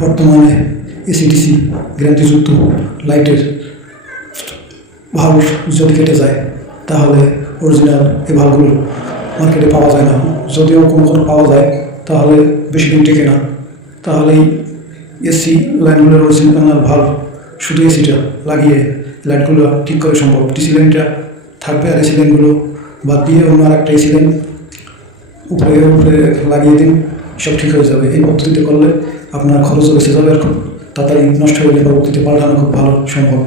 বর্তমানে এসিডিসি গ্যারান্টিযুক্ত লাইটের ভাল্ব যদি কেটে যায় তাহলে অরিজিনাল এই ভাল্বগুলো মার্কেটে পাওয়া যায় না। যদিও কোনো পাওয়া যায় তাহলে বেশি দিন টেকে না। তাহলে এসি লাইনগুলোর অরিজিনাল ভাল্ব শুধু এসিটা লাগিয়ে লাইটগুলো ঠিক করা সম্ভব। ডিসি লাইনটা থাকবে আর এসি লাইনগুলো বাদ দিয়ে অন্য আরেকটা এসি লাইন উপরে উপরে লাগিয়ে দিন, সব ঠিক হয়ে যাবে। এই পদ্ধতিতে করলে আপনার খরচও বেঁচে যাবে আর খুব তাড়াতাড়ি নষ্ট হয়ে গেলে পরবর্তীতে পাল্টানো খুব ভালো সম্ভব।